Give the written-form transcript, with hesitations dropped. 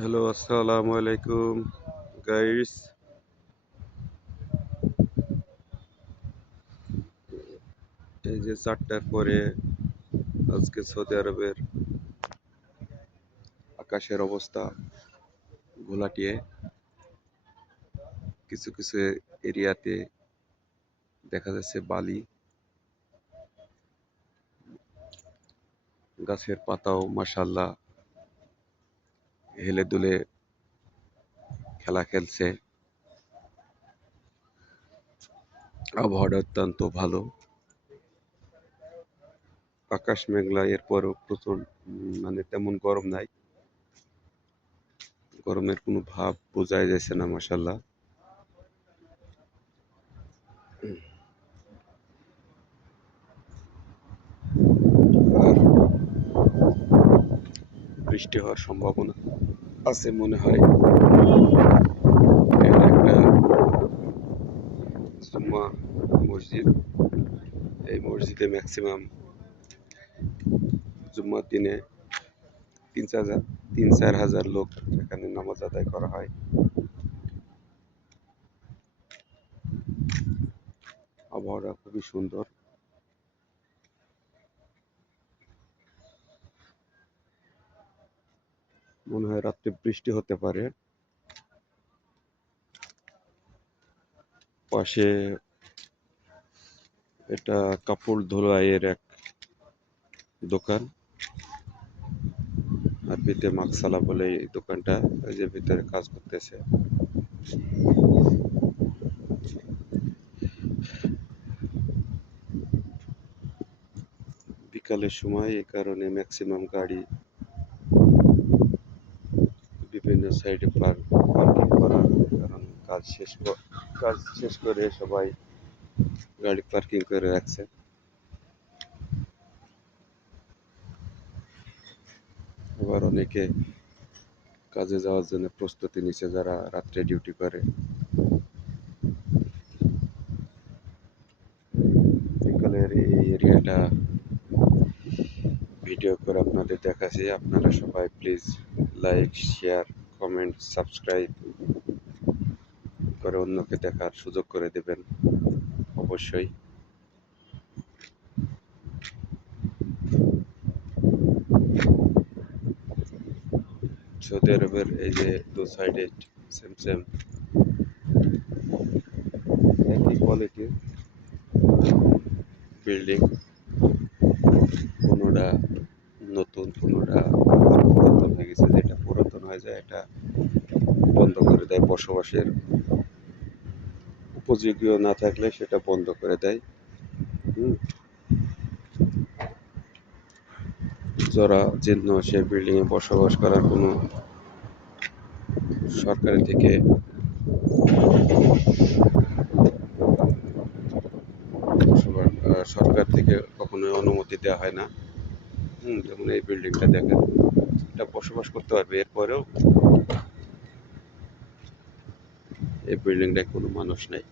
Hello, আসসালামু আলাইকুম guys. এই যে 4টার পরে আজকে সৌদি আরবের আকাশের অবস্থা ঘোলাটিয়ে। কিছু কিছু এরিয়াতে দেখা যাচ্ছে বালি, গাছের পাতাও মাশাআল্লাহ হেলে দুলে খেলা খেলছে। আবহাওয়াটা অত্যন্ত ভালো, আকাশ মেঘলা। এরপরও প্রচুর মানে তেমন গরম নাই, গরমের কোনো ভাব বোঝাই যাচ্ছে না মাশাআল্লাহ। আর বৃষ্টি হওয়ার সম্ভাবনা আছে মনে হয়। এটা একটা জুম্মা মসজিদ। এই মসজিদে ম্যাক্সিমাম জুম্মার দিনে 3-4 হাজার লোক এখানে নামাজ আদায় করা হয়। আবহাওয়াটা খুবই সুন্দর। মনে হয় রাত্রে বৃষ্টি হতে পারে। পাশে এটা কাপড় ধোলাইয়ের এক দোকান, আরবিতে মাকসালা বলে এই দোকানটা। এই যে ভিতরে কাজ করতেছে। বিকালের সময় এই কারণে ম্যাক্সিমাম গাড়ি বিভিন্ন সাইডে পার্কিং করা, কারণ কাজ শেষ করে সবাই গাড়ি পার্কিং করে রাখছে। আবার অনেকে কাজে যাওয়ার জন্য প্রস্তুতি নিচ্ছে, যারা রাত্রে ডিউটি করে। বিকালের এই এরিয়াটা ভিডিও করে আপনাদের দেখাচ্ছি। আপনারা সবাই please like, share, comment, subscribe করে অন্যকে দেখার সুযোগ করে দেবেন অবশ্যই। সৌদি আরবের এই যে দু সাইডে সেম সেম একই কোয়ালিটির বিল্ডিং, কোনোটা নতুন, কোনোটা পুরাতন হয়ে গেছে। যেটা পুরাতন হয়ে যায় এটা বন্ধ করে দেয়, বসবাসের উপযোগী না থাকলে সেটা বন্ধ করে দেয়। যারা জীর্ণ সে বিল্ডিংয়ে বসবাস করার কোনো সরকারের থেকে সরকার থেকে কখনোই অনুমতি দেওয়া হয় না। যেমন এই বিল্ডিংটা দেখেন, এটা বসবাস করতে পারবে। এরপরেও এই বিল্ডিংটায় কোনো মানুষ নাই।